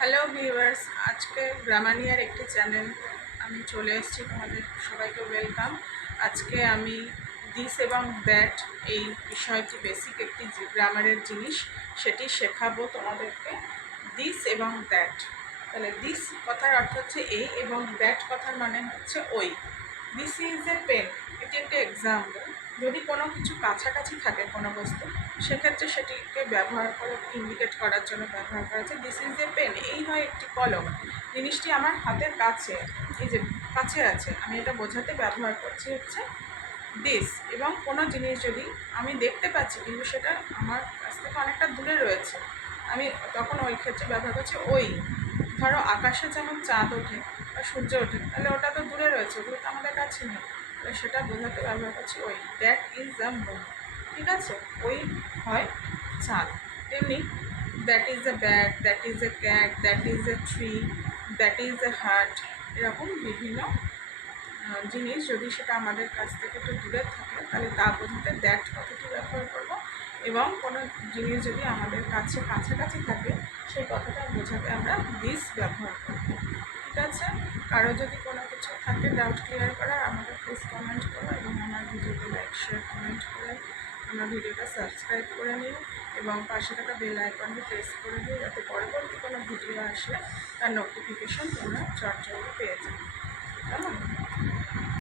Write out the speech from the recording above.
Hello viewers, আজকে গ্রামানিয়ার একটি channel আমি চলে এসেছি। তোমাদের সবাইকে ওয়েলকাম। আজকে আমি দিস এবং দ্যাট এই বিষয়টি বেসিক একটি গ্রামারের জিনিস, সেটি শেখাবো তোমাদেরকে। দিস এবং দ্যাট, তাহলে দিস কথার অর্থ হচ্ছে এই এবং দ্যাট কথার মানে হচ্ছে ওই। দিস ইজ এ পেন, এটি একটি এক্সাম্পল। যদি কোনো কিছু কাছাকাছি থাকে কোনো বস্তু, সেক্ষেত্রে সেটিকে ব্যবহার করে ইন্ডিকেট করার জন্য ব্যবহার করা হচ্ছে দিস ইজ এ পেন। এই হয় একটি কলম, জিনিসটি আমার হাতের কাছে, এই যে কাছে আছে, আমি এটা বোঝাতে ব্যবহার করছি হচ্ছে দিস। এবং কোনো জিনিস যদি আমি দেখতে পাচ্ছি কিন্তু সেটা আমার কাছ থেকে অনেকটা দূরে রয়েছে, আমি তখন ওই ক্ষেত্রে ব্যবহার করছি ওই। ধরো আকাশে যেমন চাঁদ ওঠে বা সূর্য ওঠে, তাহলে ওটা তো দূরে রয়েছে, ওগুলো তো আমাদের কাছে নেই, তাহলে সেটা বোঝাতে ব্যবহার করছি ওই। দ্যাট ইজ দ্য মুন, ঠিক আছে? ওই হয় চাঁদ। তেমনি that is a bat, that is a cat, that is a tree, that is a heart. এরকম বিভিন্ন জিনিস যদি সেটা আমাদের কাছ থেকে একটু দূরে থাকে, তাহলে তা বোঝাতে দ্যাট কথাটি ব্যবহার করব। এবং কোনো জিনিস যদি আমাদের কাছে কাছাকাছি থাকে, সেই কথাটা বোঝাতে আমরা দিস ব্যবহার করব। ঠিক আছে? কারো যদি কোনো কিছু থাকে ডাউট ক্লিয়ার করার, আমাকে প্লিজ কমেন্ট করো এবং আমার ভিডিওকে লাইক শেয়ার কমেন্ট করে আমার ভিডিওটা সাবস্ক্রাইব করে নিও এবং পাশে থাকা বেল আইকনটি প্রেস করে দিও, যাতে পরবর্তী কোনো ভিডিও আসলে তার নোটিফিকেশন তোমরা চটজলদি পেয়ে যাও। কেমন?